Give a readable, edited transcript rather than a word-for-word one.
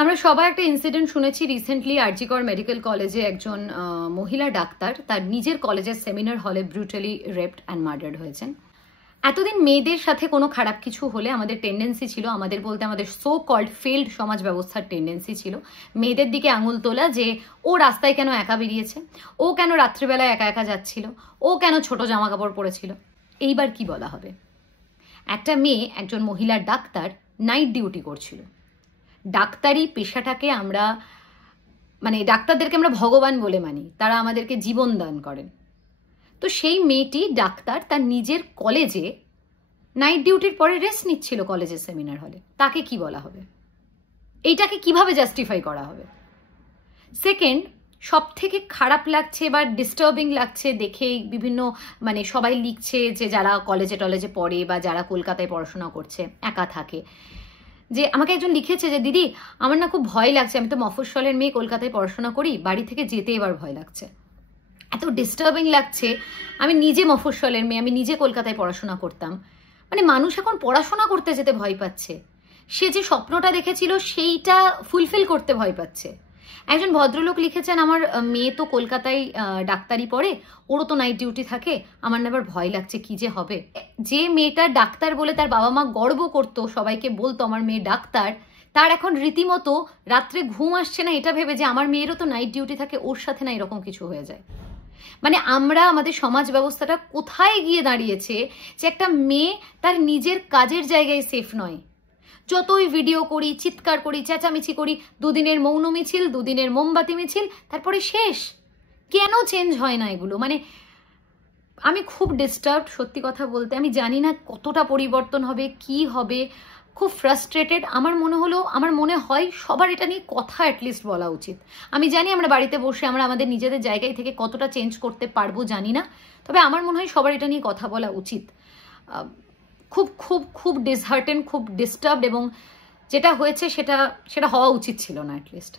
আমরা সবাই একটা ইনসিডেন্ট শুনেছি রিসেন্টলি আরজি কর মেডিকেল কলেজে একজন মহিলা ডাক্তার তার নিজের কলেজের সেমিনার হলে ব্রুটালি রেপড অ্যান্ড মার্ডার্ড হয়েছেন। এতদিন মেয়েদের সাথে কোনো খারাপ কিছু হলে আমাদের টেন্ডেন্সি ছিল, আমাদের বলতে আমাদের সো কল্ড ফেল্ড সমাজ ব্যবস্থার টেন্ডেন্সি ছিল মেয়েদের দিকে আঙুল তোলা, যে ও রাস্তায় কেন একা বেরিয়েছে, ও কেন রাত্রিবেলায় একা একা যাচ্ছিল, ও কেন ছোট জামা কাপড় পরেছিল। এইবার কি বলা হবে? একটা মেয়ে, একজন মহিলা ডাক্তার নাইট ডিউটি করছিল। ডাক্তারি পেশাটাকে আমরা ডাক্তারদেরকে আমরা ভগবান বলে মানি, তারা আমাদেরকে জীবন দান করেন। তো সেই মেয়েটি ডাক্তার তার নিজের কলেজে নাইট ডিউটির পরে রেস্ট নিচ্ছিল কলেজের সেমিনার হলে, তাকে কি বলা হবে? এইটাকে কিভাবে জাস্টিফাই করা হবে? সেকেন্ড, সব থেকে খারাপ লাগছে বা ডিস্টার্বিং লাগছে দেখে বিভিন্ন সবাই লিখছে যে যারা কলেজে টলেজে পড়ে বা যারা কলকাতায় পড়াশোনা করছে একা থাকে, যে আমাকে একজন লিখেছে যে দিদি আমার না খুব ভয় লাগছে, আমি তো মফস্বলের মেয়ে, কলকাতায় পড়াশোনা করি, বাড়ি থেকে যেতে এবার ভয় লাগছে। এত ডিস্টার্বিং লাগছে, আমি নিজে মফস্বলের মেয়ে, আমি নিজে কলকাতায় পড়াশোনা করতাম, মানুষ এখন পড়াশোনা করতে যেতে ভয় পাচ্ছে, সে যে স্বপ্নটা দেখেছিল সেইটা ফুলফিল করতে ভয় পাচ্ছে। একজন ভদ্রলোক লিখেছেন আমার মেয়ে তো কলকাতায় ডাক্তারি পড়ে, ওরও তো নাইট ডিউটি থাকে, আমার না এবার ভয় লাগছে কি যে হবে। যে মেয়েটা ডাক্তার বলে তার বাবা মা গর্ব করতো, সবাইকে বলতো আমার মেয়ে ডাক্তার, তার এখন রীতিমতো রাত্রে ঘুম আসছে না এটা ভেবে যে আমার মেয়েরও তো নাইট ডিউটি থাকে, ওর সাথে না এরকম কিছু হয়ে যায়। আমরা আমাদের সমাজ ব্যবস্থাটা কোথায় গিয়ে দাঁড়িয়েছে যে একটা মেয়ে তার নিজের কাজের জায়গায় সেফ নয়। যতই ভিডিও করি, চিৎকার করি, চেঁচামেচি করি, দুদিনের মৌন মিছিল, দুদিনের মোমবাতি মিছিল, তারপরে শেষ। কেন চেঞ্জ হয় না এগুলো? আমি খুব ডিস্টার্বড, সত্যি কথা বলতে। আমি জানি না কতটা পরিবর্তন হবে, কি হবে, খুব ফ্রাস্ট্রেটেড। আমার মনে হয় সবার এটা নিয়ে কথা অ্যাটলিস্ট বলা উচিত। আমি জানি আমরা বাড়িতে বসে আমরা আমাদের নিজেদের জায়গায় থেকে কতটা চেঞ্জ করতে পারবো জানি না, তবে আমার মনে হয় সবার এটা নিয়ে কথা বলা উচিত। খুব খুব খুব ডিসহার্টেন, খুব ডিস্টার্বড, এবং যেটা হয়েছে সেটা হওয়া উচিত ছিল না অ্যাটলিস্ট।